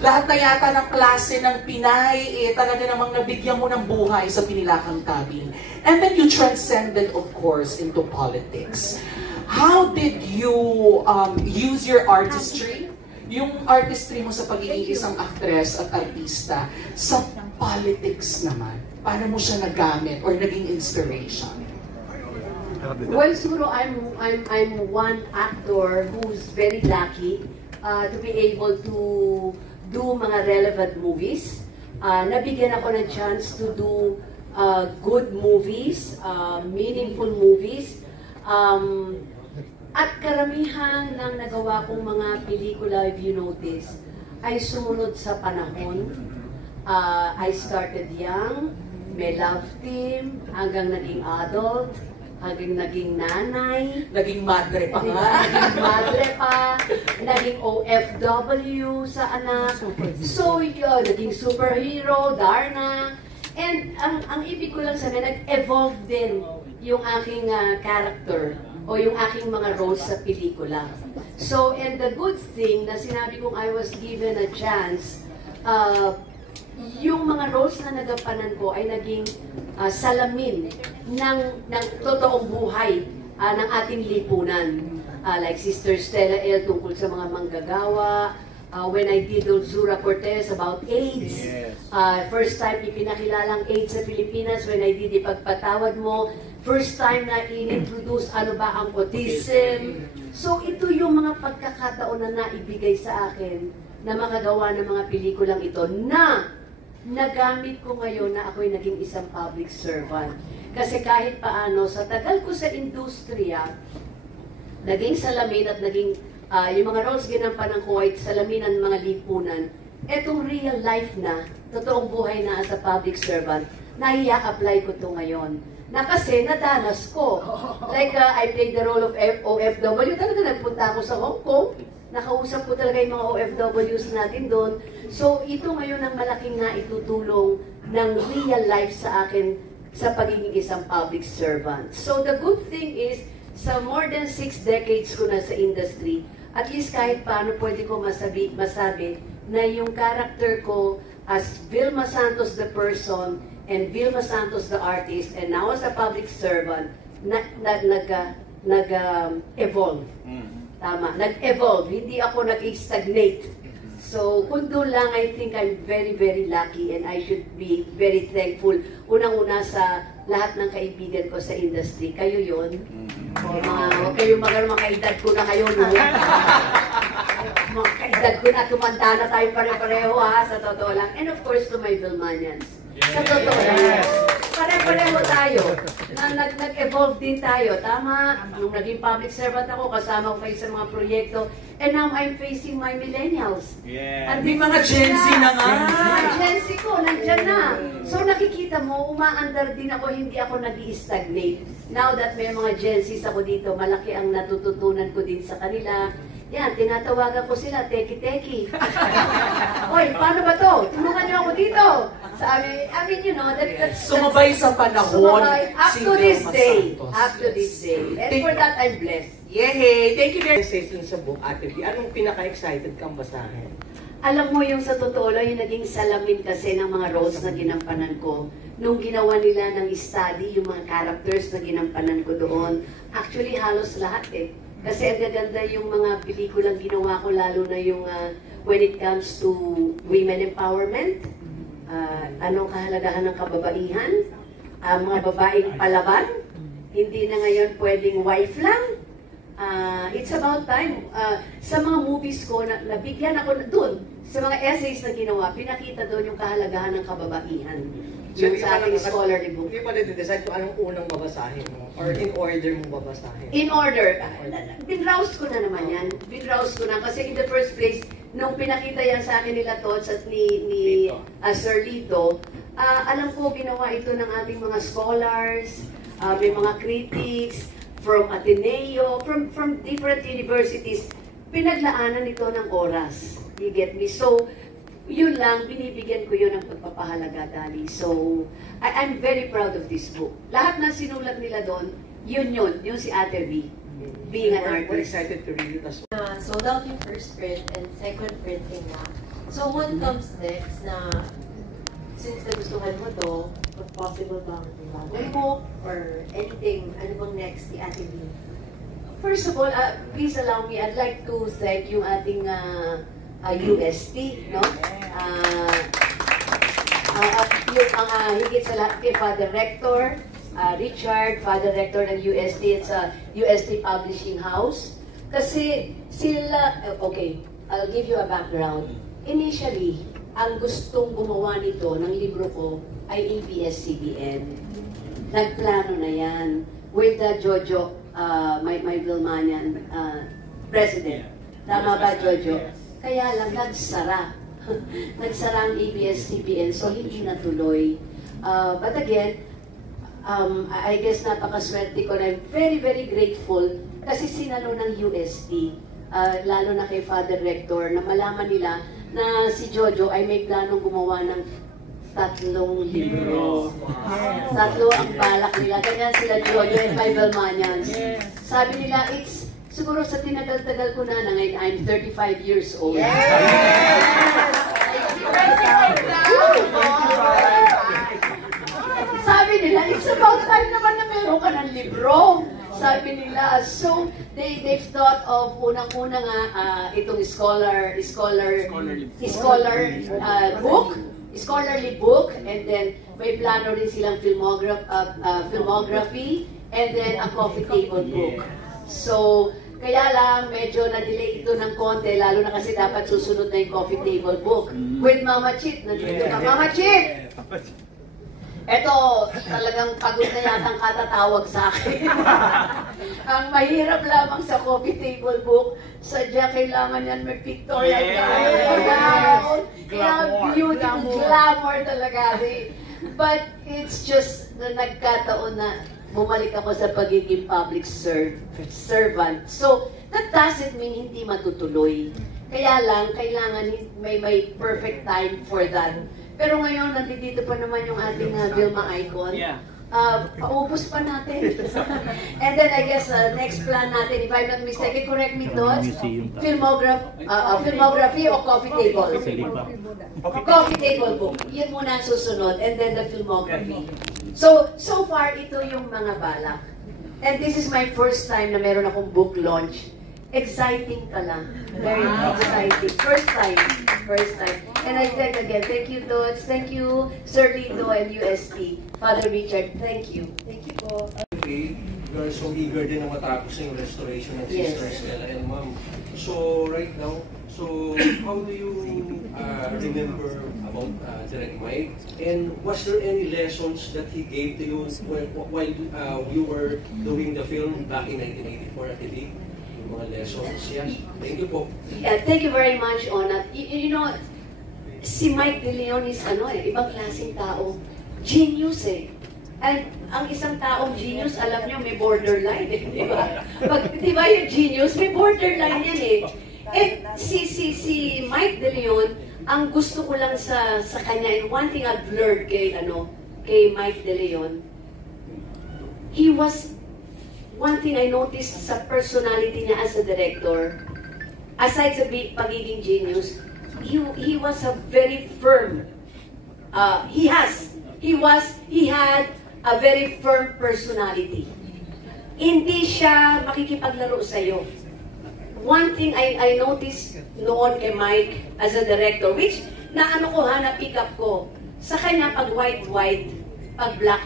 Lahat na yata ng klase ng Pinay, talaga namang nabigyan mo ng buhay sa Pinilakang Tabing. And then you transcended, of course, into politics. How did you use your artistry, yung artistry mo sa pagiging isang actress at artista, sa politics naman? Paano mo siya nagamit or naging inspiration? Well, siguro I'm one actor who's very lucky to be able to do mga relevant movies. Nabigyan ako ng chance to do good movies, meaningful movies. At karamihan ng nagawa kong mga pelikula, if you notice, ay sumunod sa panahon. I started young, may love team, hanggang naging adult, hanggang naging nanay. Naging madre pa nga. Naging madre pa, naging OFW sa anak. So, yun, naging superhero, Darna. And ang ibig ko lang sabihin, nag-evolve din yung aking character o yung aking mga roles sa pelikula. So, and the good thing na sinabi kong I was given a chance, yung mga roles na nagampanan ko ay naging salamin ng totoong buhay ng ating lipunan. Like Sister Stella L. tungkol sa mga manggagawa, when I did Zura Cortez about AIDS, first time ipinakilalang AIDS sa Pilipinas, when I did Ipagpatawad Mo, first time na in-introduce ano ba ang autism. So ito yung mga pagkakataon na naibigay sa akin na makagawa ng mga pelikulang ito na nagamit ko ngayon na ako'y naging isang public servant. Kasi kahit paano, sa tagal ko sa industriya, naging salamin at naging yung mga roles ginampanan ko ay salamin ng mga lipunan. Etong real life na, totoong buhay na as a public servant, naiya-apply ko to ngayon. Na kasi nadanas ko. Like, I played the role of OFW. Talaga nagpunta ako sa Hong Kong. Nakausap ko talaga yung mga OFWs natin doon. So, ito ngayon ang malaking naitutulong ng real life sa akin sa pagiging isang public servant. So, the good thing is, sa more than 6 decades ko na sa industry, at least kahit paano pwede ko masabi na yung character ko as Vilma Santos the person and Vilma Santos the artist and now as a public servant, nag-evolve. Tama, nag-evolve. Hindi ako nag-stagnate. So, kung doon lang, I think I'm very, very lucky and I should be very thankful. Unang-una sa lahat ng kaibigan ko sa industry. Kayo yun. Huwag kayong mga kaedad ko na kayo, no? Mga kaedad ko na, tumanda na tayo pare-pareho, ha? Sa totoo lang. And of course, to my Vilmanians. Sa totoo lang. Pare-pareho tayo. Nag-evolve din tayo. Tama, nung naging public servant ako, kasama ko kayo sa mga proyekto. And now I'm facing my millennials. At di mga Gen Z na nga. Gen Z ko, nandyan na. So nakikita mo, umaandar din ako, hindi ako nag-i-stagnate. Now that may mga Gen Zs ako dito, malaki ang natututunan ko din sa kanila. Yan, tinatawagan ko sila, teki-teki. Oy, paano ba to? Tulungan niyo ako dito. Sabi, I mean, you know, that's sumabay sa panahon. Sumabay, up to this day. Up to this day. And for that, I'm blessed. Yay! Thank you very much. Session sa book, Ate B, anong pinaka-excited kang basahin? Alam mo yung sa totoo lang, yung naging salamin kasi ng mga roles na ginampanan ko. Nung ginawa nila ng study, yung mga characters na ginampanan ko doon, actually halos lahat eh. Kasi ang gaganda yung mga pelikulang ginawa ko, lalo na yung when it comes to women empowerment, anong kahalagahan ng kababaihan, mga babaeng palaban, hindi na ngayon pwedeng wife lang. It's about time. Sa mga movies ko, nabigyan ako doon, sa mga essays na ginawa, pinakita doon yung kahalagahan ng kababaihan. Yung sa ating scholarly book. Hindi pa rin-decide kung anong unang babasahin mo or in order mo babasahin? In order. Binrowse ko na naman yan. Binrowse ko na. Kasi in the first place, nung pinakita yan sa akin nila Tots at ni Sir Lito, alam ko ginawa ito ng ating mga scholars, may mga critics, from Ateneo, from different universities. Pinaglaanan ito ng oras. You get me? So, yun lang, binibigyan ko yun ng pagpapahalaga, Dali. So, I'm very proud of this book. Lahat na sinulat nila doon, yun, yung si Ate B, being an artist. We're excited to read it as well. Sold out yung first print and second printing na. So what comes next na, since nagustuhan mo to, possible bang bagong book or anything, ano bang next ni Ate V? First of all, please allow me, I'd like to thank yung ating UST, no? Higit sa lahat kay Father Rector, Richard, Father Rector ng UST, it's a UST Publishing House. Kasi sila, okay, I'll give you a background. Initially, ang gustong gumawa nito ng libro ko ay ABS-CBN. Nagplano na yan with Jojo, my Vilmanian president. Tama ba, Jojo? Kaya lang, nagsara. Nagsara ang ABS-CBN, so hindi natuloy. But again, I guess napakaswerte ko na I'm very, very grateful kasi sinalo ng UST, lalo na kay Father Rector, na malaman nila na si Jojo ay may planong gumawa ng 3 libro. 3 ang balak nila. Ganyan sila Jojo and my Vilmanians. Sabi nila, it's siguro sa tinagal-tagal ko na ngayon, I'm 35 years old. Sabi nila, it's about time naman na meron ka ng libro. Sabi nila, so they've thought of unang-una nga itong scholarly book, and then may plano rin silang filmography, and then a coffee table book. So, kaya lang medyo na-delay ito ng konti, lalo na kasi dapat susunod na yung coffee table book. With Mama Chit, nandito na Mama Chit! Eto, talagang pagod na yatang katatawag sa akin. Ang mahirap lamang sa coffee table book, sadya kailangan yan may pictorial gown. Kaya beautiful glamour talaga. But it's just na nagkataon na bumalik ako sa pagiging public servant. So, that doesn't mean hindi matutuloy. Kaya lang, kailangan may perfect time for that. Pero ngayon, nandito pa naman yung ating Vilma icon. Paubos pa natin. And then I guess next plan natin, if I'm not mistaken, correct me, Tots, filmography o coffee table? Coffee table book. Yun muna ang susunod. And then the filmography. So far, ito yung mga balak. And this is my first time na meron akong book launch. Exciting pala. Very exciting. First time. And I thank again. Thank you, Tots. Thank you, Sir Lito and UST. Father Richard, thank you. Thank you po. We are so eager din na matapos yung restoration ng Sister Stella and Ma'am. So, right now, how do you remember about Direct Mike? And was there any lessons that he gave to you while you were doing the film back in 1984 at TV? Mga lessons. Yeah. Thank you po. Thank you very much, Onat. You know, si Mike De Leon is ibang klaseng tao. Genius And ang isang taong genius, alam nyo, may borderline di ba? Di ba yung genius, may borderline yan And si Mike De Leon, ang gusto ko lang sa kanya, and one thing I've learned kay Mike De Leon, one thing I noticed sa personality niya as a director, aside sa pagiging genius, he was a very firm. He had a very firm personality. Hindi siya makikipaglaro sa iyo. One thing I noticed noon kay Mike as a director, which na-pick up ko, sa kanya pag white, pag black.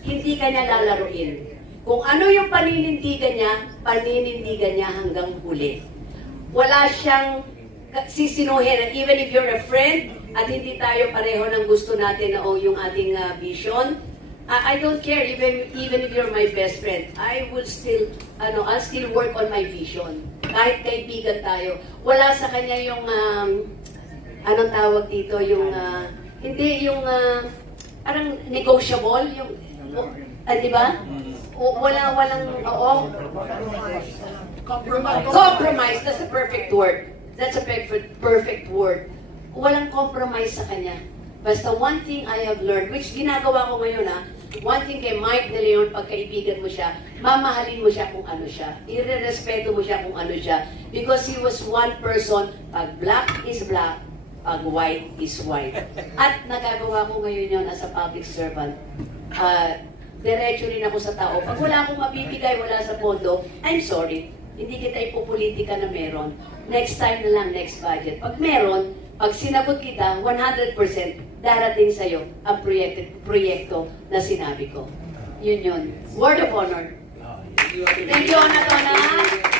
Hindi kanya lalaruin. Kung ano yung paninindigan niya hanggang huli. Wala siyang sisinuhin. Even if you're a friend, at hindi tayo pareho ng gusto natin na yung ating vision, I don't care, even if you're my best friend, I will still, I'll still work on my vision. Kahit kaibigan tayo. Wala sa kanya yung, anong tawag dito, yung, hindi yung, parang negotiable, yung, di ba? Walang, compromise. That's a perfect word. Walang compromise sa kanya. Basta one thing I have learned, which ginagawa ko ngayon one thing kay Mike De Leon, pagkaibigan mo siya, mamahalin mo siya kung ano siya. Irerespeto mo siya kung ano siya. Because he was one person, pag black is black, pag white is white. At nagagawa ko ngayon yun as a public servant. Diretso rin ako sa tao. Pag wala akong mabibigay, wala sa pondo, I'm sorry. Hindi kita ipopolitika na meron. Next time na lang, next budget. Pag meron, pag sinagot kita, 100% darating sa'yo ang proyekto na sinabi ko. Yun yun. Word of honor. Thank you, Anatona.